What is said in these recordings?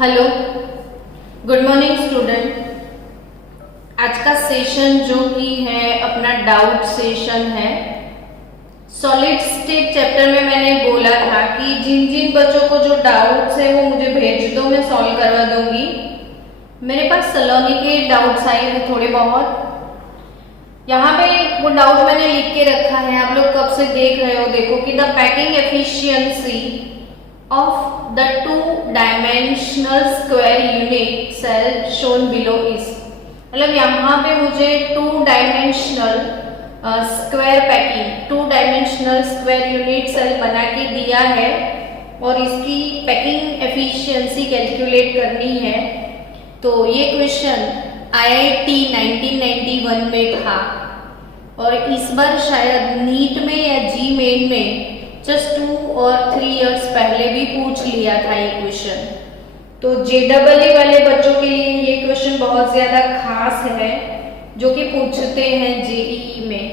Hello, good morning student. आज का session जो कि है अपना डाउट सेशन है। सॉलिड स्टेट चैप्टर में मैंने बोला था कि जिन जिन बच्चों को जो डाउट्स है वो मुझे भेज दो, मैं सॉल्व करवा दूंगी। मेरे पास सलोनी के डाउट्स आए हैं थोड़े बहुत। यहाँ पे वो डाउट मैंने लिख के रखा है, आप लोग कब से देख रहे हो। देखो कि the packing efficiency of the two-dimensional square unit cell shown below is, मतलब यहाँ पे मुझे two dimensional square unit cell बना के दिया है और इसकी पैकिंग एफिशिएंसी कैलकुलेट करनी है। तो ये क्वेश्चन IIT 1991 में था और इस बार शायद नीट में या जी मेन में जस्ट 2 और 3 इयर्स पहले भी पूछ लिया था ये क्वेश्चन। तो JEE वाले बच्चों के लिए ये क्वेश्चन बहुत ज्यादा खास है जो कि पूछते हैं JEE में।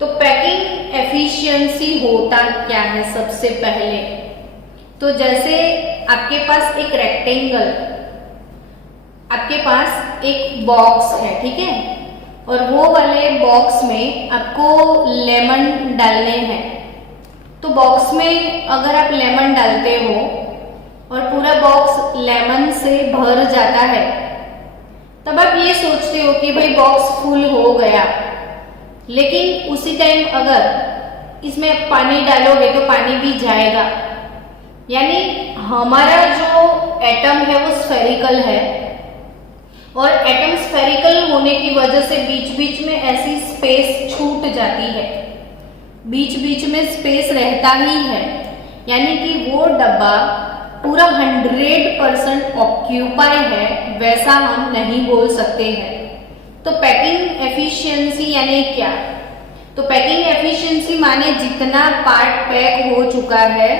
तो पैकिंग एफिशिएंसी होता क्या है सबसे पहले, तो जैसे आपके पास एक रेक्टेंगल, आपके पास एक बॉक्स है, ठीक है, और वो वाले बॉक्स में आपको लेमन डालने हैं। तो बॉक्स में अगर आप लेमन डालते हो और पूरा बॉक्स लेमन से भर जाता है, तब आप ये सोचते हो कि भाई बॉक्स फुल हो गया, लेकिन उसी टाइम अगर इसमें आप पानी डालोगे तो पानी भी जाएगा। यानी हमारा जो एटम है वो स्फेरिकल है और एटम स्फेरिकल होने की वजह से बीच बीच में ऐसी स्पेस छूट जाती है, बीच बीच में स्पेस रहता ही है। यानी कि वो डब्बा पूरा 100% ऑक्यूपाई है, वैसा हम नहीं बोल सकते हैं। तो पैकिंग एफिशिएंसी यानी क्या, तो पैकिंग एफिशिएंसी माने जितना पार्ट पैक हो चुका है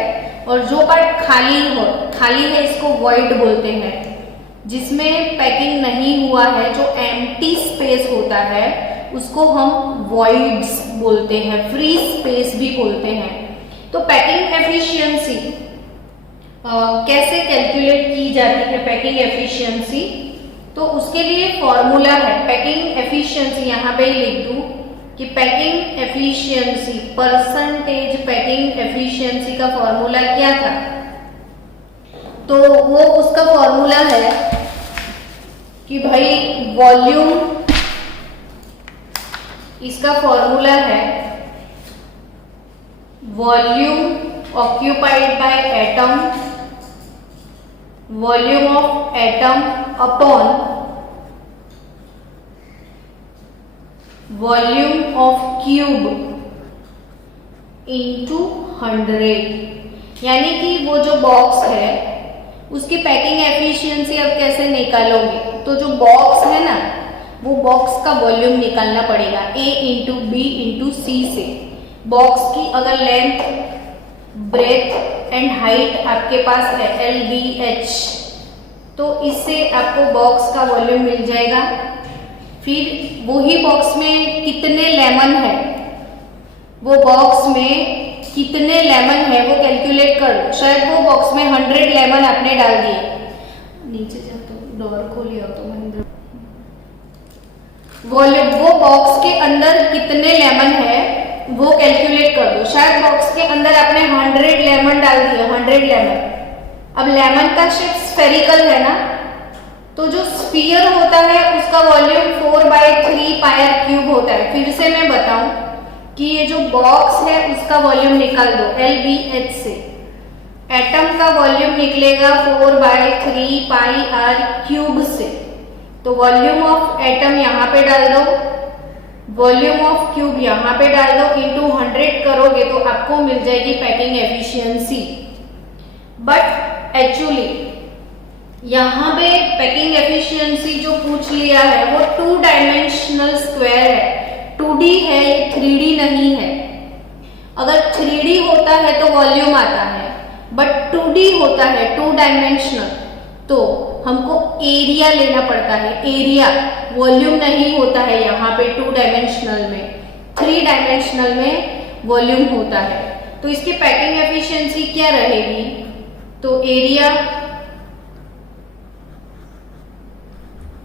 और जो पार्ट खाली है इसको वॉइड बोलते हैं। जिसमें पैकिंग नहीं हुआ है, जो एम्प्टी स्पेस होता है उसको हम वॉइड्स बोलते हैं, फ्री स्पेस भी बोलते हैं। तो पैकिंग एफिशिएंसी कैसे कैलकुलेट की जाती है पैकिंग एफिशिएंसी, तो उसके लिए फॉर्मूला है पैकिंग एफिशिएंसी। यहाँ पे लिख दूं कि packing efficiency, percentage packing efficiency का फॉर्मूला क्या था, तो वो उसका फॉर्मूला है कि भाई वॉल्यूम, इसका फॉर्मूला है volume occupied by atom, volume of atom upon volume of cube into 100। यानी कि वो जो बॉक्स है उसकी पैकिंग एफिशिएंसी अब कैसे निकालोगे, तो जो बॉक्स है ना वो बॉक्स का वॉल्यूम निकालना पड़ेगा A इंटू बी इंटू सी से। बॉक्स की अगर लेंथ, ब्रेथ एंड हाइट आपके पास है LBH, तो इससे आपको बॉक्स का वॉल्यूम मिल जाएगा। फिर वही बॉक्स में कितने लेमन है, वो बॉक्स में कितने लेमन है वो कैलकुलेट कर। शायद वो बॉक्स में 100 लेमन आपने डाल दिए, नीचे जा तो डोर खोलिए तो वो बॉक्स के अंदर कितने लेमन है वो कैलकुलेट कर दो। शायद बॉक्स के अंदर आपने 100 लेमन डाल दिया, 100 लेमन। अब लेमन का शेप स्फेरिकल है ना, तो जो स्फीयर होता है उसका वॉल्यूम 4/3 पायर क्यूब होता है। फिर से मैं बताऊं कि ये जो बॉक्स है उसका वॉल्यूम निकाल दो LBH से। एटम का वॉल्यूम निकलेगा 4/3 पाई r क्यूब से। तो वॉल्यूम ऑफ एटम यहाँ पे डाल दो, वॉल्यूम ऑफ क्यूब यहाँ पे डाल दो, इनटू 100 करोगे तो आपको मिल जाएगी पैकिंग एफिशिएंसी। बट एक्चुअली यहाँ पे पैकिंग एफिशिएंसी जो पूछ लिया है वो 2 डायमेंशनल स्क्वायर है, 2D है, ये 3D नहीं है। अगर 3D होता है तो वॉल्यूम आता है, बट 2D होता है, 2 डायमेंशनल, तो हमको एरिया लेना पड़ता है। एरिया, वॉल्यूम नहीं होता है यहाँ पे 2 डायमेंशनल में, 3 डायमेंशनल में वॉल्यूम होता है। तो इसकी पैकिंग एफिशिएंसी क्या रहेगी, तो area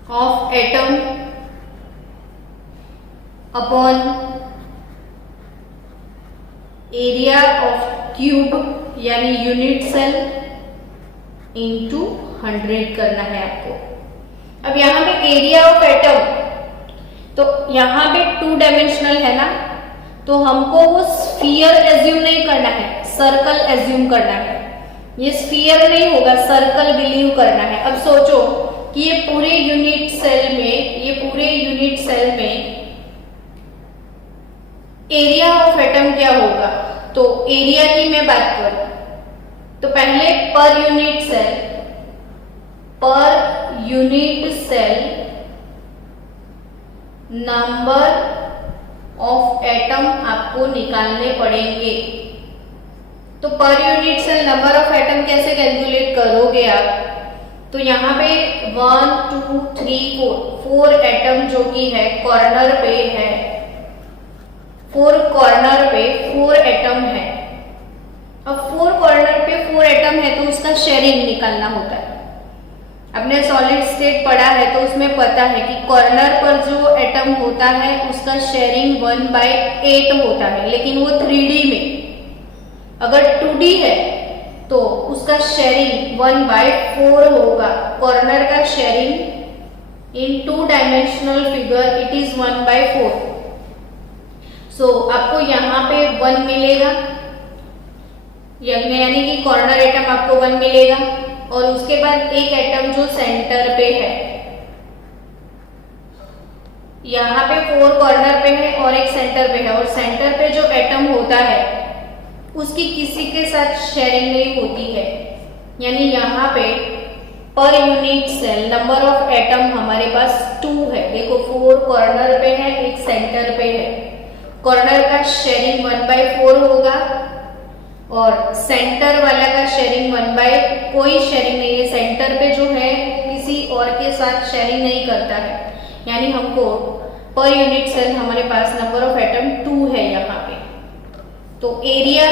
of atom upon area of cube यानी यूनिट सेल इंटू 100 करना है आपको। अब यहाँ पे एरिया ऑफ एटम, तो यहाँ पे 2 डायमेंशनल है ना, तो हमको वो स्फीयर एज्यूम नहीं करना है, सर्कल एज्यूम करना है। ये स्फीयर नहीं होगा, सर्कल बिलीव करना है। अब सोचो कि ये पूरे यूनिट सेल में एरिया ऑफ एटम क्या होगा। तो एरिया की मैं बात करूं तो पहले per unit cell number of atom आपको निकालने पड़ेंगे। तो per unit cell number of atom कैसे कैलकुलेट करोगे आप, तो यहाँ पे 1 2 3 4 एटम जो कि है कॉर्नर पे है, 4 कॉर्नर पे 4 एटम है। अब 4 कॉर्नर पे 4 एटम है तो उसका शेयरिंग निकालना होता है। अपने सॉलिड स्टेट पढ़ा है तो उसमें पता है कि कॉर्नर पर जो एटम होता है उसका शेयरिंग 1/8 होता है, लेकिन वो 3D में। अगर 2D है तो उसका शेयरिंग 1/4 होगा। कॉर्नर का sharing in 2 dimensional figure it is 1/4। सो आपको यहाँ पे 1 मिलेगा, यानी कि कॉर्नर एटम आपको 1 मिलेगा। और उसके बाद एक एटम जो सेंटर पे है, यहाँ पे 4 कॉर्नर पे है और एक सेंटर पे है, और सेंटर पे जो एटम होता है उसकी किसी के साथ शेयरिंग नहीं होती है। यानी यहाँ पे per unit cell number of atom हमारे पास 2 है। देखो 4 कॉर्नर पे है, एक सेंटर पे है। कॉर्नर का शेयरिंग 1/4 होगा और सेंटर वाला का शेयरिंग कोई शेयरिंग नहीं है। सेंटर पे जो है किसी और के साथ शेयरिंग नहीं करता है। यानी हमको पर यूनिट सेल हमारे पास नंबर ऑफ एटम 2 है यहाँ पे। तो एरिया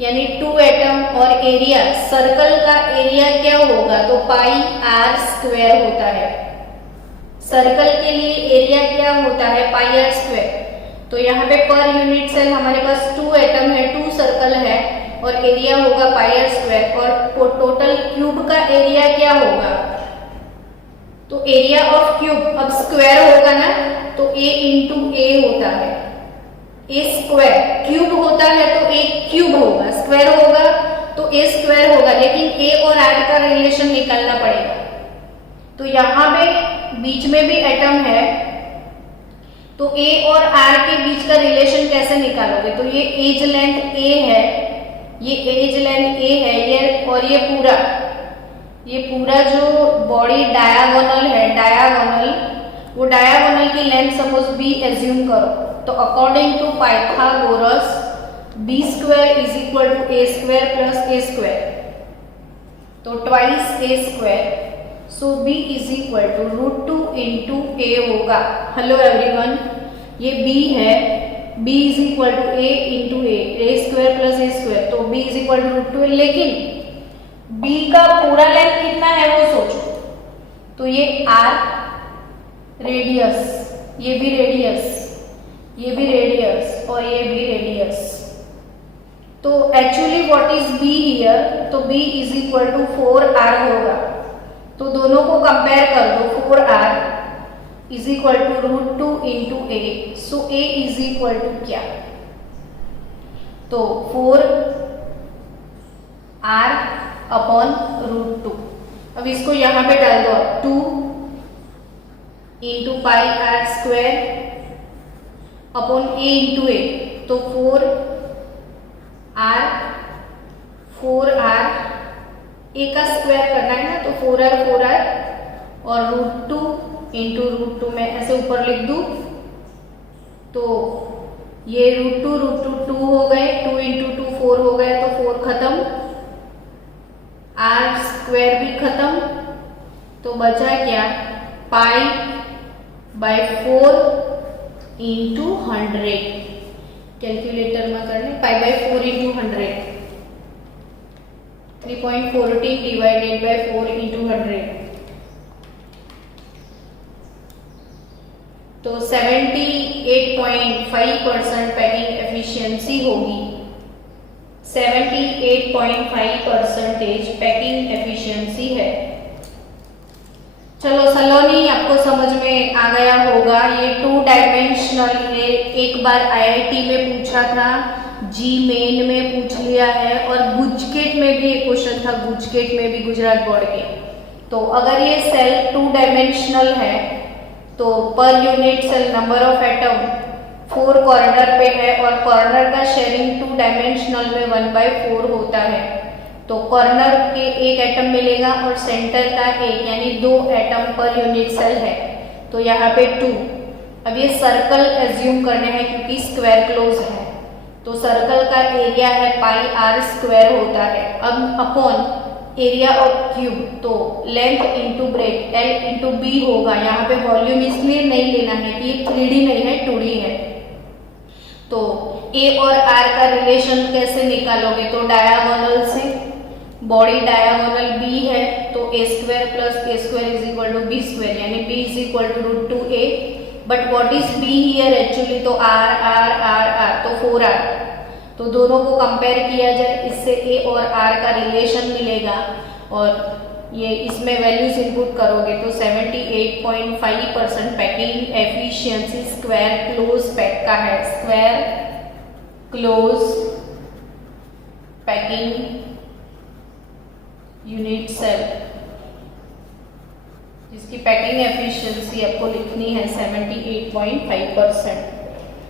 यानी 2 एटम और एरिया, सर्कल का एरिया क्या होगा, तो πr² होता है। सर्कल के लिए एरिया क्या होता है, πr²। तो यहाँ पे पर यूनिट सेल हमारे पास 2 एटम है, 2 सर्कल है और एरिया होगा πr²। और टोटल क्यूब का एरिया क्या होगा, तो एरिया ऑफ क्यूब, अब स्क्वायर होगा ना तो a इंटू ए होता है। ए स्क्वायर क्यूब होता है तो ए क्यूब होगा, स्क्वायर होगा तो ए स्क्वायर होगा, लेकिन ए और आर का रिलेशन निकालना पड़ेगा। तो यहाँ पे बीच में भी एटम है तो ए और आर के बीच का रिलेशन कैसे निकालोगे, तो ये एज लेंथ ए है, ये एज लेंथ ए है, ये और ये पूरा जो बॉडी डायगोनल है, वो डायगोनल की लेंथ सपोज बी एज्यूम करो। तो according to Pythagoras b² is equal to a² plus a², तो twice a², so b is equal to √2 into a होगा। हेलो एवरीवन, ये b है, b is equal to a into a² plus a², तो b is equal to √2। लेकिन b का पूरा length कितना है वो सोचो, तो ये r रेडियस, ये भी रेडियस, ये भी रेडियस और ये भी रेडियस। तो actually what is b here, तो b is equal to 4r होगा। तो दोनों को कंपेयर कर दो, 4r is equal to √2 into a, so a is equal to क्या, तो 4r अपॉन √2। अब इसको यहां पे डाल दो, 2 into πr² upon a into a, तो 4r a का स्क्वायर करना है ना, तो 4r और √2 इंटू √2 में ऐसे ऊपर लिख दूं, तो ये √2 2 हो गए, 2 इंटू 2 4 हो गए, तो 4 खत्म, r² भी खत्म, तो बचा क्या, π/4 इंटू 100। कैलकुलेटर में करने π/4 इंटू 100, 3.14 डिवाइडेड बाय 4 इंटू 100, तो 78.5% पैकिंग एफिशिएंसी होगी। 78.5% पैकिंग एफिशिएंसी है। चलो सलोनी आपको समझ में आ गया होगा। ये 2 डायमेंशनल है, एक बार आईआईटी में पूछा था, जी मेन में पूछ लिया है, और गुजकेट में भी एक क्वेश्चन था, गुजकेट में भी गुजरात बोर्ड के। तो अगर ये सेल 2 डायमेंशनल है तो per unit cell number of atom 4 corner पे है, और कॉर्नर का शेयरिंग 2 डायमेंशनल में 1/4 होता है। तो कॉर्नर के एक एटम मिलेगा और सेंटर का एक, यानी 2 एटम पर यूनिट सेल है। तो यहाँ पे 2। अब ये सर्कल एज्यूम करने हैं क्योंकि स्क्वायर क्लोज है, तो सर्कल का एरिया है πr² होता है। अब अपॉन एरिया ऑफ क्यूब, तो length into breadth L into B होगा। यहाँ पे वॉल्यूम इसलिए नहीं लेना है कि ये 3D नहीं है, 2D है। तो A और R का रिलेशन कैसे निकालोगे? तो डायगोनल से, बॉडी डायगोनल B है, तो A² + A² = B², यानी B √2A। But what is B here actually? तो R R R R, तो 4R। तो दोनों को कंपेयर किया जाए, इससे A और R का रिलेशन मिलेगा, और ये इसमें वैल्यूज इनपुट करोगे तो 78.5% packing efficiency square close pack का है। Square close packing unit cell, जिसकी पैकिंग एफिशिएंसी आपको लिखनी है 78.5%।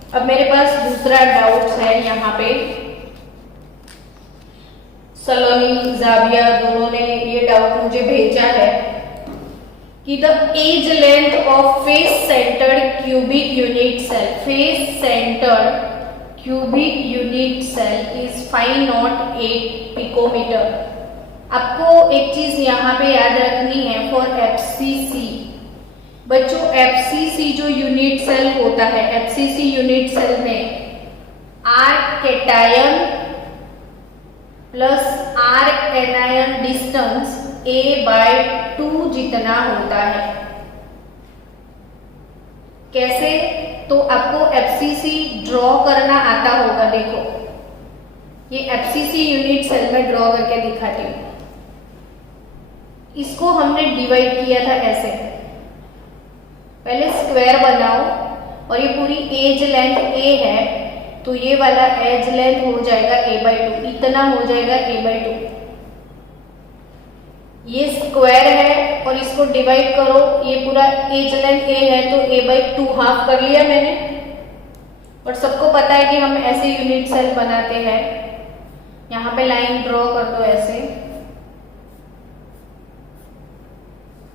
अब मेरे पास दूसरा डाउट है यहाँ पे, सलोनी जाबिया दोनों ने ये डाउट मुझे भेजा है कि the edge length of face centred cubic unit cell, face centred cubic unit cell is 508 picometre. आपको एक चीज यहाँ पे याद रखनी है फॉर FCC। बच्चों FCC जो यूनिट सेल होता है, FCC यूनिट सेल में R cation plus R anion distance A/2 जितना होता है। कैसे? तो आपको FCC ड्रॉ करना आता होगा। देखो ये FCC यूनिट सेल में ड्रॉ करके दिखाती हूँ। इसको हमने डिवाइड किया था ऐसे, पहले स्क्वायर बनाओ, और ये पूरी एज लेंथ A है, तो ये वाला एज लेंथ हो जाएगा A/2, इतना हो जाएगा A/2। ये स्क्वायर है और इसको डिवाइड करो, ये पूरा एज लेंथ A है तो A/2 हाफ कर लिया मैंने। और सबको पता है कि हम ऐसे यूनिट सेल बनाते हैं। यहाँ पे लाइन ड्रॉ कर दो ऐसे,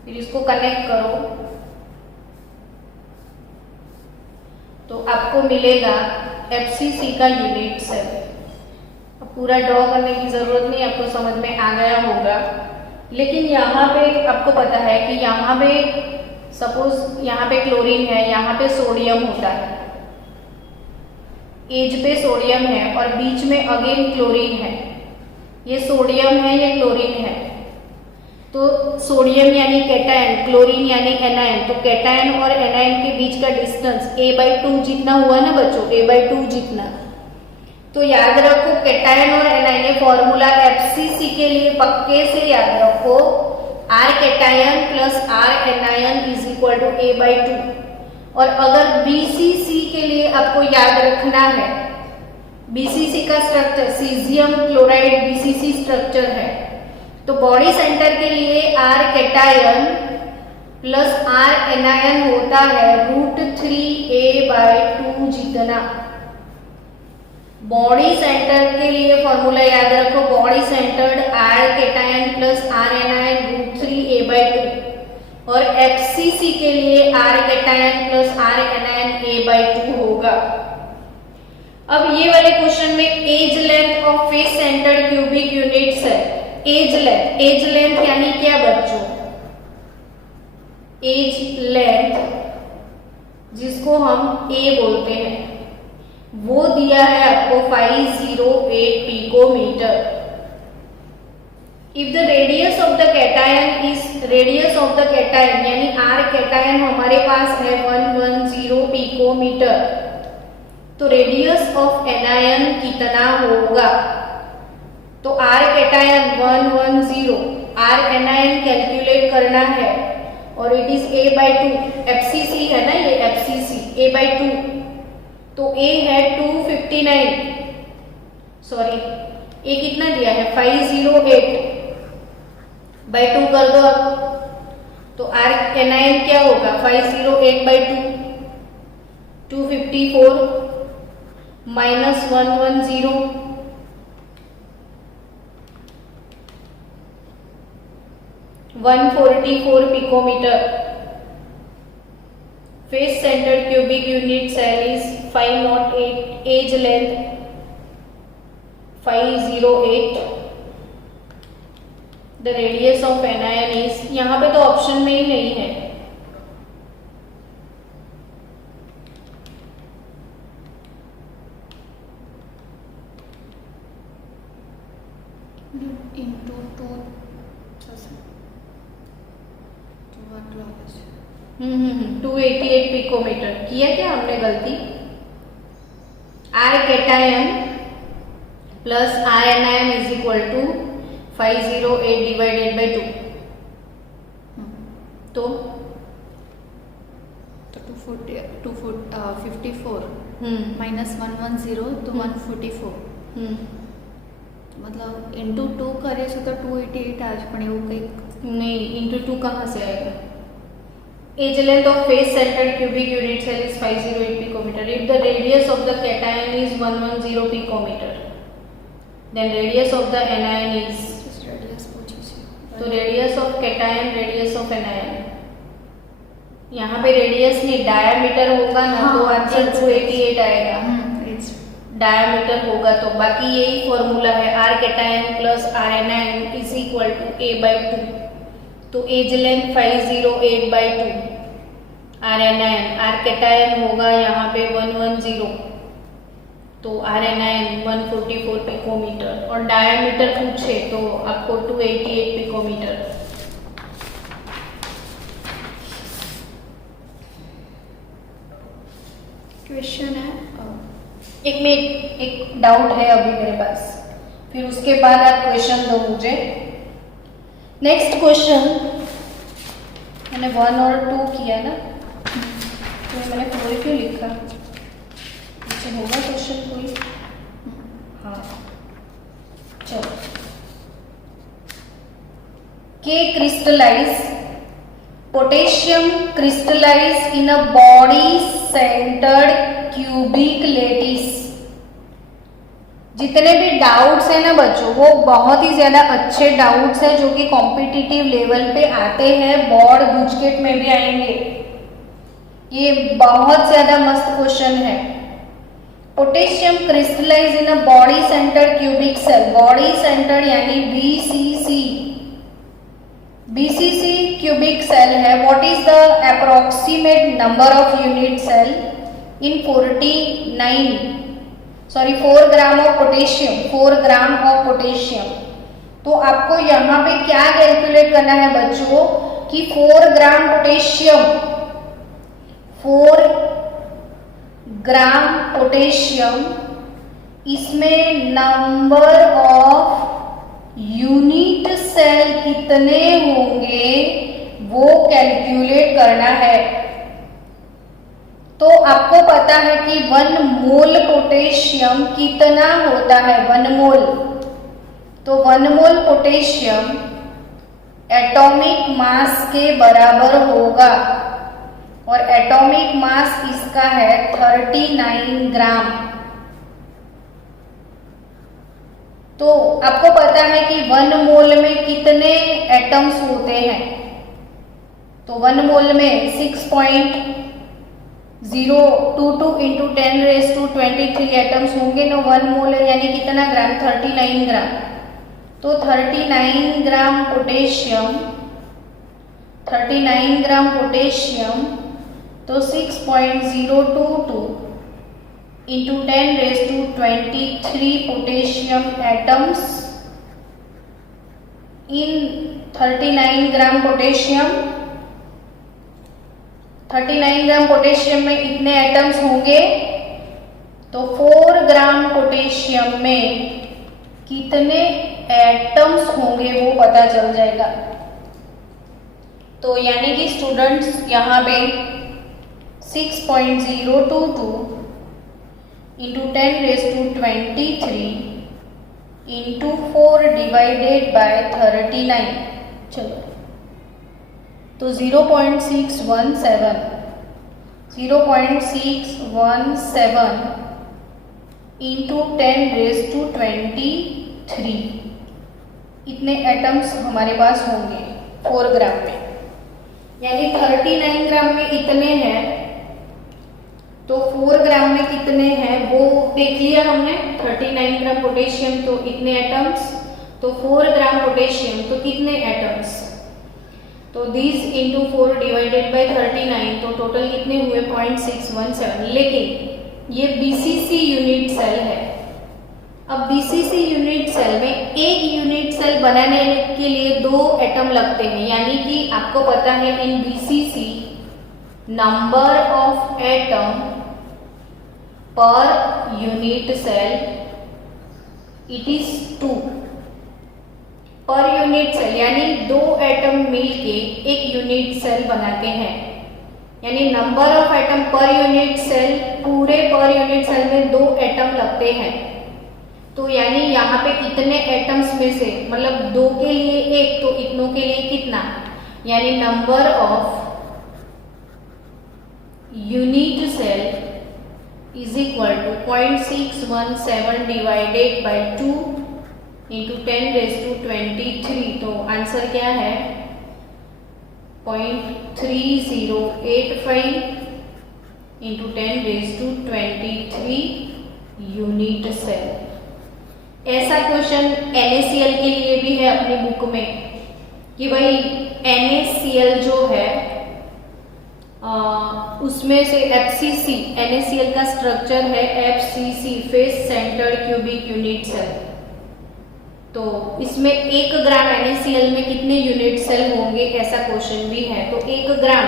फिर इसको कनेक्ट करो तो आपको मिलेगा FCC का यूनिट सेल। अब पूरा ड्रॉ करने की जरूरत नहीं, आपको समझ में आ गया होगा। लेकिन यहाँ पे आपको पता है कि यहाँ पे सपोज यहाँ पे क्लोरीन है, यहाँ पे सोडियम होता है, एज पे सोडियम है और बीच में अगेन क्लोरीन है। ये सोडियम है, ये क्लोरीन है, तो सोडियम यानी कैटायन, क्लोरीन यानी एनायन, तो कैटायन और एनायन के बीच का डिस्टेंस A/2 जितना हुआ ना बच्चों, A/2 जितना। तो याद रखो कैटायन और एनायन, ये फॉर्मूला FCC के लिए पक्के से याद रखो, R cation plus R anion = A/2। और अगर BCC के लिए आपको याद रखना है, BCC का structure caesium chloride BCC structure है, तो बॉडी सेंटर के लिए R cation plus R anion होता है √3A/2 जितना। बॉडी सेंटर के लिए फॉर्मूला याद रखो, body centred R cation plus R anion √3A/2, और FCC के लिए R cation plus R anion A/2 होगा। अब ये वाले क्वेश्चन में edge length of face centred cubic unit cell, edge length यानी क्या बच्चों? एज लेंथ जिसको हम A बोलते हैं, वो दिया है आपको 508 picometre. If the radius of the cation is radius of the cation यानी आर कैटायन हमारे पास है 110 पिकोमीटर, तो रेडियस ऑफ एनायन कितना होगा? तो R cation 110, R anion calculate करना है और इट इज a/2, एफसीसी है ना ये, एफसीसी a/2, तो a है 259, सॉरी a कितना दिया है 508 बाई 2 कर दो अब, तो आर एनायन क्या होगा 508 by 2, 254 minus 110, 144 picometre. Face centred cubic unit cell is 508, edge length 508, the radius of anion is, यहाँ पे तो ऑप्शन में ही नहीं है, into 288 पिकोमीटर। किया क्या हमने गलती? R cation plus R anion is equal to 508 divided by 2, तो 254 माइनस 110 तो 144, मतलब इंटू 2 करे तो 288 आज, पण એવું કંઈક नहीं, इंटू 2 कहाँ से आएगा? Edge length of face centred cubic unit cell is 508 picometre. If the radius of the cation is 110 picometre, then radius of the anion is, तो radius of cation, radius of anion, यहाँ पे radius नहीं diameter होगा ना, तो answer 288 आएगा, diameter होगा तो। बाकी यही फॉर्मूला है, R cation plus R anion is equal to a/2, तो edge length 508 by 2, R anion, R cation होगा यहाँ पे 110, तो आर एनायन 144 पिकोमीटर, और डायामीटर पूछे तो आपको 288 पिकोमीटर। क्वेश्चन है, एक डाउट है अभी मेरे पास, फिर उसके बाद आप क्वेश्चन दो मुझे। नेक्स्ट क्वेश्चन, मैंने 1 और 2 किया ना, तो मैंने 4 क्यों लिखा? अच्छा होगा क्वेश्चन कोई? हाँ चलो। K crystallise potassium crystallise in a body centred cubic lattice. जितने भी डाउट्स हैं ना बच्चों, वो बहुत ही ज्यादा अच्छे डाउट्स हैं जो कि कॉम्पिटिटिव लेवल पे आते हैं, बोर्ड गुजकेट में भी आएंगे। ये बहुत ज्यादा मस्त क्वेश्चन है। Potassium crystallise in a body centred cubic cell, body centred यानी बीसीसी, बीसीसी क्यूबिक सेल है। What is the approximate number of unit cell in 4 gram of potassium, 4 gram of potassium. तो आपको यहाँ पे क्या कैलकुलेट करना है बच्चों कि 4 ग्राम पोटेशियम, 4 ग्राम पोटेशियम, इसमें नंबर ऑफ यूनिट सेल कितने होंगे वो कैलकुलेट करना है। तो आपको पता है कि 1 मोल पोटेशियम कितना होता है, 1 मोल। तो 1 मोल पोटेशियम एटॉमिक मास के बराबर होगा, और एटॉमिक मास इसका है 39 ग्राम। तो आपको पता है कि 1 मोल में कितने एटम्स होते हैं, तो 1 मोल में 6.022 इंटू 10⁻23 एटम्स होंगे ना। 1 मोल यानी कितना ग्राम, 39 ग्राम। तो 39 ग्राम पोटेशियम, 39 ग्राम पोटेशियम, तो 6.022 into 10⁻23 potassium atoms in 39 gram potassium, 39 gram potassium में कितने एटम्स होंगे? तो 4 ग्राम पोटेशियम में कितने एटम्स होंगे वो पता चल जाएगा। तो यानी कि स्टूडेंट्स यहाँ पे 6.022 इंटू 10⁻23 इंटू 4 डिवाइडेड बाय 39, चलो तो 0.617 इंटू 10⁻23 इतने एटम्स हमारे पास होंगे 4 ग्राम में। यानी 39 ग्राम में इतने हैं, तो 4 ग्राम में कितने हैं वो देख लिया हमने। 39 ग्राम पोटेशियम तो इतने एटम्स, तो 4 ग्राम पोटेशियम तो कितने एटम्स, तो दिस इंटू 4 डिवाइडेड बाय 39, तो टोटल कितने हुए 0.617। लेकिन ये बीसीसी यूनिट सेल है। अब बीसीसी यूनिट सेल में एक यूनिट सेल बनाने के लिए 2 एटम लगते हैं, यानी कि आपको पता है in BCC number of atom per unit cell it is 2 per unit cell, यानी 2 एटम मिलके एक यूनिट सेल बनाते हैं। यानी number of atom per unit cell, पूरे पर यूनिट सेल में 2 एटम लगते हैं। तो यानी यहाँ पे इतने एटम्स में से मतलब 2 के लिए 1, तो इतनों के लिए कितना, यानी number of unit cell is equal to 0.617 divided by 2 into 10⁻23। तो आंसर क्या है 0.3085 इंटू 10⁻23 यूनिट सेल। ऐसा क्वेश्चन NaCl के लिए भी है अपनी बुक में कि भाई NaCl जो है उसमें से FCC, NaCl का स्ट्रक्चर है FCC, face centred cubic unit cell. तो इसमें 1 ग्राम NaCl में कितने यूनिट सेल होंगे, ऐसा क्वेश्चन भी है। तो 1 ग्राम,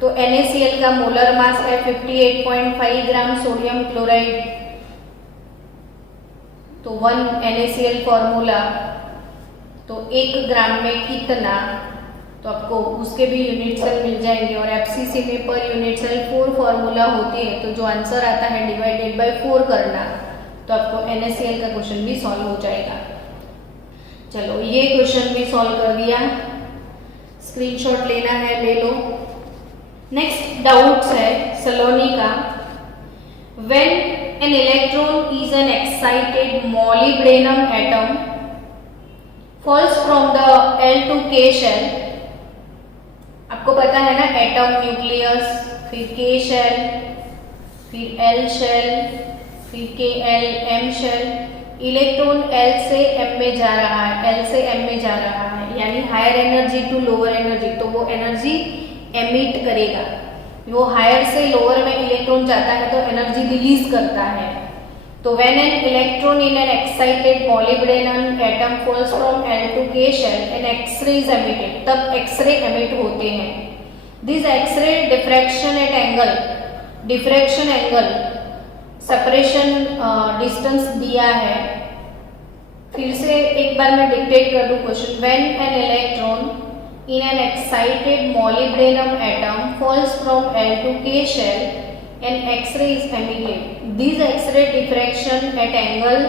तो NaCl का मोलर मास है 58.5 ग्राम सोडियम क्लोराइड, तो 1 NaCl फॉर्मूला, तो 1 ग्राम में कितना, तो आपको उसके भी यूनिट सेल मिल जाएंगे। और FCC में पर यूनिट सेल 4 फॉर्मूला होती है, तो जो आंसर आता है डिवाइडेड बाय 4 करना, तो आपको NaCl का क्वेश्चन भी सॉल्व हो जाएगा। चलो ये क्वेश्चन भी सॉल्व कर दिया, स्क्रीनशॉट लेना है ले लो। नेक्स्ट डाउट्स है सलोनी का। When an electron is an excited molybdenum atom falls from the L2K shell, आपको पता है ना एटम न्यूक्लियस, फिर K शेल, फिर L शेल, फिर KL M shell, electron L से M में जा रहा है, L से M में जा रहा है, यानी higher energy to lower energy, तो वो एनर्जी एमिट करेगा। वो हायर से लोअर में इलेक्ट्रॉन जाता है तो एनर्जी रिलीज करता है। तो when an electron in an excited molybdenum atom falls from L to K shell, an X-ray is emitted, तब एक्सरे एमिट होते हैं। This X ray diffraction at angle, diffraction angle, separation distance दिया है। फिर से एक बार मैं डिक्टेट कर दूं question. When an electron in an excited molybdenum atom falls from L to K shell, an X-ray is emitted. This X-ray diffraction at angle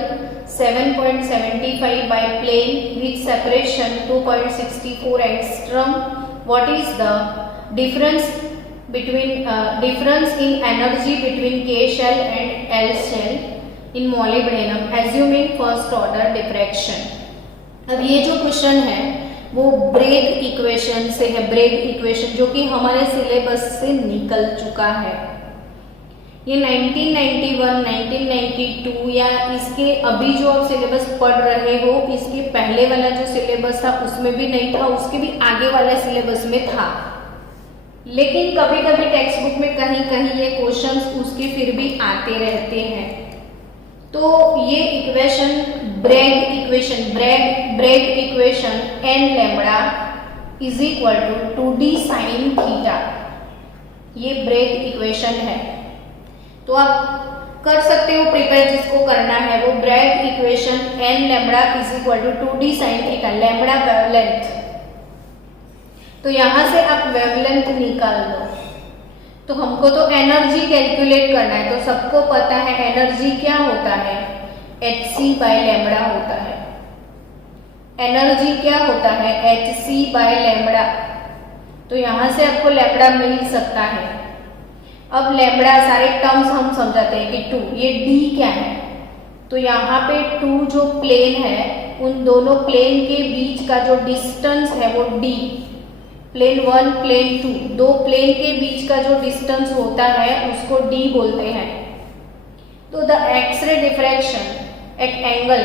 7.75 by plane with separation 2.64 angstrom. What is the difference between difference in energy between K shell and L shell in molybdenum, assuming first order diffraction? अब ये जो question है वो Bragg equation से है, Bragg equation जो कि हमारे सिलेबस से निकल चुका है। ये 1991, 1992 या इसके अभी जो आप सिलेबस पढ़ रहे हो इसके पहले वाला जो सिलेबस था उसमें भी नहीं था, उसके भी आगे वाला सिलेबस में था। लेकिन कभी कभी टेक्स्ट बुक में कहीं कहीं ये क्वेश्चंस उसके फिर भी आते रहते हैं। तो ये equation Bragg equation n lambda is equal to 2d sine theta, ये ब्रैग इक्वेशन है। तो आप कर सकते हो प्रिपेयर, जिसको करना है वो Bragg equation n lambda is equal to 2d sine theta, lambda wavelength. तो यहां से आप वेवलेंथ निकाल दो। तो हमको तो एनर्जी कैलकुलेट करना है, तो सबको पता है एनर्जी क्या होता है, hc बाय लैम्बडा होता है। एनर्जी क्या होता है, hc बाय लैम्बडा। तो यहां से आपको लैम्बडा मिल सकता है। अब लैम्बडा सारे टर्म्स हम समझाते हैं कि 2, ये d क्या है, तो यहाँ पे 2 जो प्लेन है उन दोनों प्लेन के बीच का जो डिस्टेंस है वो d, प्लेन 1 प्लेन 2, दो प्लेन के बीच का जो डिस्टेंस होता है उसको d बोलते हैं। तो द एक्सरे डिफ्रैक्शन एक angle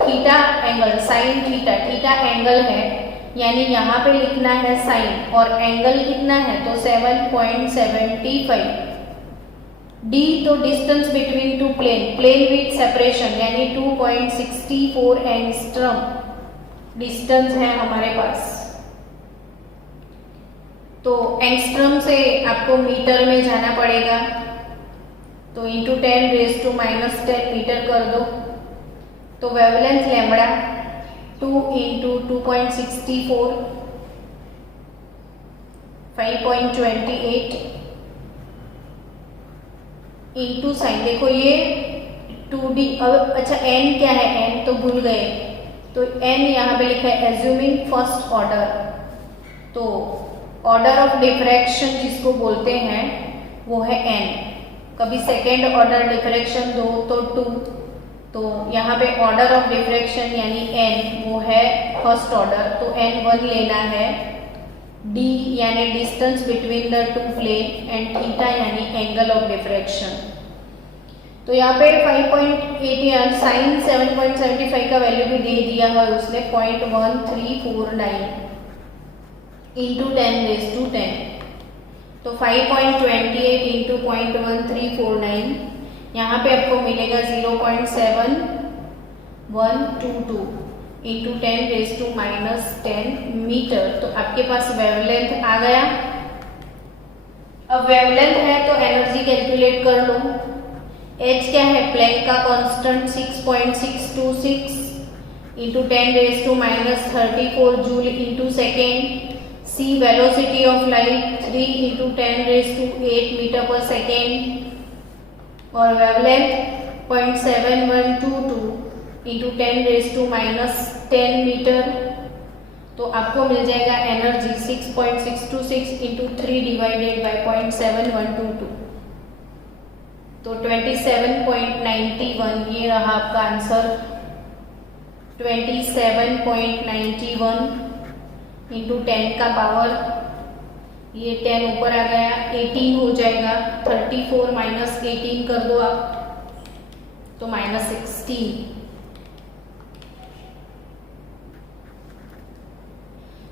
theta angle sine theta, theta angle है यानी यहाँ पे लिखना है साइन, और एंगल कितना है तो 7.75। d तो distance between two plane, plane with separation यानी 2.64 एंगस्ट्रम डिस्टेंस है हमारे पास। तो एंगस्ट्रम से आपको मीटर में जाना पड़ेगा, तो इंटू 10⁻⁻10 मीटर कर दो। तो wavelength lambda 2 into 2.64 5.28 into sine, देखो ये 2d। अब अच्छा n क्या है, n तो भूल गए, तो n यहाँ पे लिखा है एज्यूमिंग फर्स्ट ऑर्डर। तो ऑर्डर ऑफ डिफ्रैक्शन जिसको बोलते हैं वो है n। कभी सेकेंड ऑर्डर डिफ्रैक्शन दो तो 2, तो यहाँ पे ऑर्डर ऑफ डिफ्रैक्शन यानी n वो है फर्स्ट ऑर्डर, तो n1 लेना है। d यानी distance between the two plane and theta यानी एंगल ऑफ डिफ्रैक्शन। तो यहाँ पे 5.8 साइन 7.75 का वैल्यू भी दे दिया है उसने, 0.1349 इंटू 10⁻10। तो 5.28 इंटू 0.1349, यहाँ पे आपको मिलेगा 0.7122 इंटू 10⁻⁻10 मीटर। तो आपके पास वेवलेंथ आ गया। अब वेवलेंथ है तो एनर्जी कैलकुलेट कर लो। h क्या है, प्लैंक का constant 6.626 into 10⁻34 joule into second. c velocity of light 3 into 10⁸ metre per second, और वेवलेंथ 0.7122 इंटू 10⁻10 मीटर। तो आपको मिल जाएगा एनर्जी 6.626 इंटू 3 डिवाइडेड बाय 0.7122, तो 27.91 ये रहा आपका आंसर। 27.91 इंटू 10 का पावर, ये 10 ऊपर आ गया 18 हो जाएगा। 34 माइनस 18 कर दो आप, तो -16।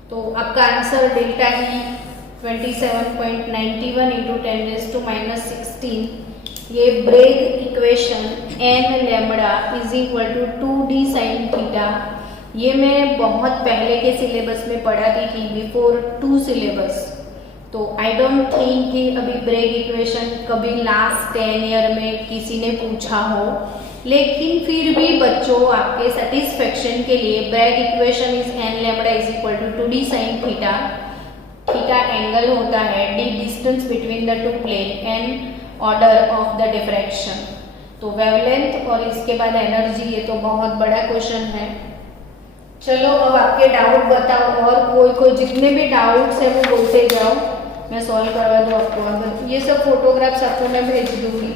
तो आपका आंसर डेल्टा ई 27.91 इंटू 10⁻⁻16, ये Bragg equation n lambda is equal to 2d sine theta, ये मैं बहुत पहले के सिलेबस में पढ़ाती थी, बिफोर 2 सिलेबस। तो आई डोंट थिंक कि अभी ब्रैग इक्वेशन कभी लास्ट 10 ईयर में किसी ने पूछा हो, लेकिन फिर भी बच्चों आपके सेटिस्फेक्शन के लिए Bragg equation is n lambda is equal to 2d sine theta, theta angle होता है, d distance between the two plane, n order of the diffraction. तो वेवलेंथ और इसके बाद एनर्जी, ये तो बहुत बड़ा क्वेश्चन है। चलो अब आपके डाउट बताओ, और कोई जितने भी डाउट्स है वो बोलते जाओ, मैं सॉल्व करवा दूँ आपको। अगर ये सब फोटोग्राफ्स आपको मैं भेज दूंगी।